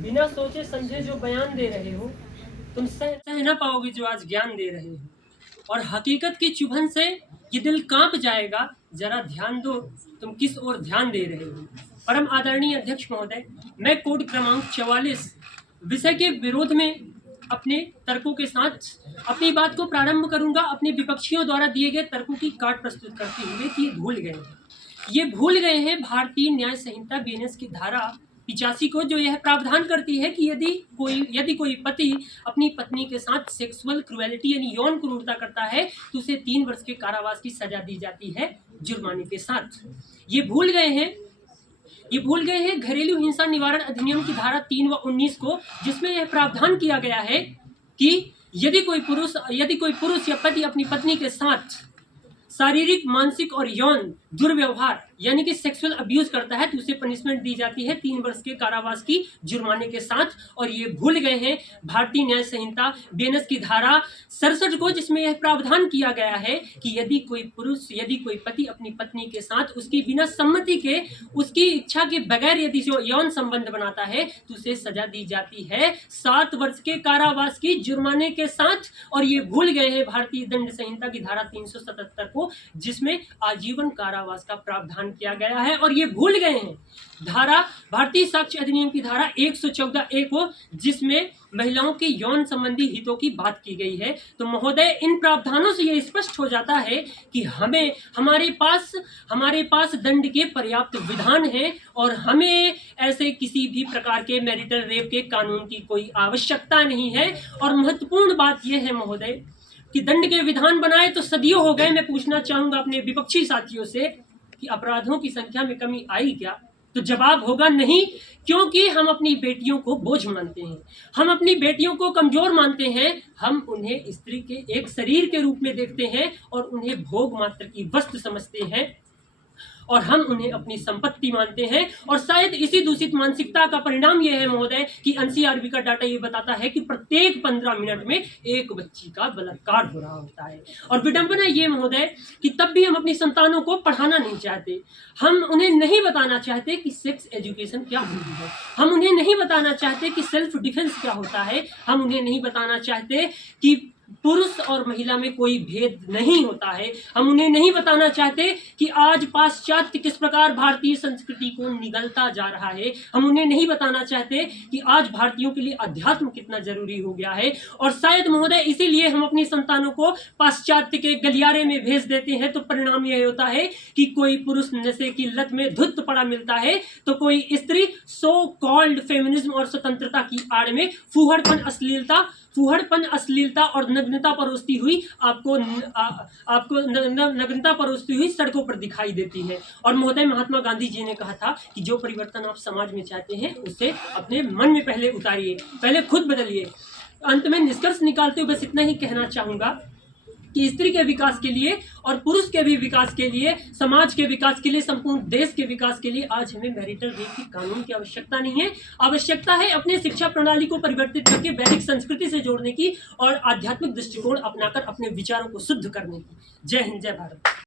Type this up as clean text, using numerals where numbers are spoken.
बिना सोचे समझे जो बयान दे रहे हो, तुम सह न पाओगे जो आज ज्ञान दे रहे हो। और हकीकत की चुभन से ये दिल कांप जाएगा, जरा ध्यान दो तुम किस ओर ध्यान दे रहे हो। परम आदरणीय अध्यक्ष महोदय, मैं कोड क्रमांक 44 विषय के विरोध में अपने तर्कों के साथ अपनी बात को प्रारंभ करूंगा, अपने विपक्षियों द्वारा दिए गए तर्कों की काट प्रस्तुत करते हुए कि ये भूल गए हैं भारतीय न्याय संहिता बीएनएस की धारा 85 को, जो यह प्रावधान करती है कि यदि कोई पति अपनी पत्नी के साथ सेक्सुअल क्रुएलिटी यानी यौन क्रूरता करता है तो उसे 3 वर्ष के कारावास की सजा दी जाती है जुर्माने के साथ। ये भूल गए हैं घरेलू हिंसा निवारण अधिनियम की धारा 3 व 19 को, जिसमें यह प्रावधान किया गया है कि यदि कोई पुरुष या पति अपनी पत्नी के साथ शारीरिक, मानसिक और यौन दुर्व्यवहार यानी कि सेक्सुअल अब्यूज करता है तो उसे पनिशमेंट दी जाती है 3 वर्ष के कारावास की जुर्माने के साथ। और ये भूल गए हैं भारतीय न्याय संहिता बीएनएस की धारा 67 को, जिसमें यह प्रावधान किया गया है कि यदि कोई पति अपनी पत्नी के साथ उसकी बिना सम्मति के, उसकी इच्छा के बगैर यदि यौन संबंध बनाता है तो उसे सजा दी जाती है 7 वर्ष के कारावास की जुर्माने के साथ। और ये भूल गए हैं भारतीय दंड संहिता की धारा 377 को, जिसमें आजीवन कारावास का प्रावधान किया गया है। और ये भूल गए हैं भारतीय साक्ष्य अधिनियम की धारा 114A को, जिसमें महिलाओं के यौन संबंधी हितों की बात की गई है। तो महोदय, इन प्रावधानों से यह स्पष्ट हो जाता है कि हमारे पास दंड के पर्याप्त विधान है और हमें ऐसे किसी भी प्रकार के मैरिटल रेप के कानून की कोई आवश्यकता नहीं है। और महत्वपूर्ण बात यह है महोदय कि दंड के विधान बनाए तो सदियों हो गए। मैं पूछना चाहूंगा अपने विपक्षी साथियों से कि अपराधों की संख्या में कमी आई क्या? तो जवाब होगा नहीं, क्योंकि हम अपनी बेटियों को बोझ मानते हैं, हम अपनी बेटियों को कमजोर मानते हैं, हम उन्हें स्त्री के एक शरीर के रूप में देखते हैं और उन्हें भोग मात्र की वस्तु समझते हैं और हम उन्हें अपनी संपत्ति मानते हैं। और शायद इसी दूषित मानसिकता का परिणाम यह है महोदय कि एनसीआरबी का डाटा ये बताता है कि प्रत्येक 15 मिनट में एक बच्ची का बलात्कार हो रहा होता है। और विडंबना ये महोदय कि तब भी हम अपनी संतानों को पढ़ाना नहीं चाहते, हम उन्हें नहीं बताना चाहते कि सेक्स एजुकेशन क्या होती है, हम उन्हें नहीं बताना चाहते कि सेल्फ डिफेंस क्या होता है, हम उन्हें नहीं बताना चाहते कि पुरुष और महिला में कोई भेद नहीं होता है, हम उन्हें नहीं बताना चाहते कि आज पाश्चात्य किस प्रकार भारतीय संस्कृति को निगलता जा रहा है, हम उन्हें नहीं बताना चाहते कि आज भारतीयों के लिए अध्यात्म कितना जरूरी हो गया है। और शायद महोदय इसीलिए हम अपनी संतानों को पाश्चात्य के गलियारे में भेज देते हैं। तो परिणाम यह होता है कि कोई पुरुष नशे की लत में धुत पड़ा मिलता है तो कोई स्त्री सो कॉल्ड फेमिनिज्म और स्वतंत्रता की आड़ में फूहड़पन, अश्लीलता और नग्नता परोसती हुई आपको नग्नता परोसती हुई सड़कों पर दिखाई देती है। और महोदय, महात्मा गांधी जी ने कहा था कि जो परिवर्तन आप समाज में चाहते हैं उसे अपने मन में पहले उतारिए, पहले खुद बदलिए। अंत में निष्कर्ष निकालते हुए बस इतना ही कहना चाहूंगा कि स्त्री के विकास के लिए और पुरुष के भी विकास के लिए, समाज के विकास के लिए, संपूर्ण देश के विकास के लिए आज हमें मैरिटल रेप की कानून की आवश्यकता नहीं है। आवश्यकता है अपने शिक्षा प्रणाली को परिवर्तित करके वैदिक संस्कृति से जोड़ने की और आध्यात्मिक दृष्टिकोण अपनाकर अपने विचारों को शुद्ध करने की। जय हिंद, जय भारत।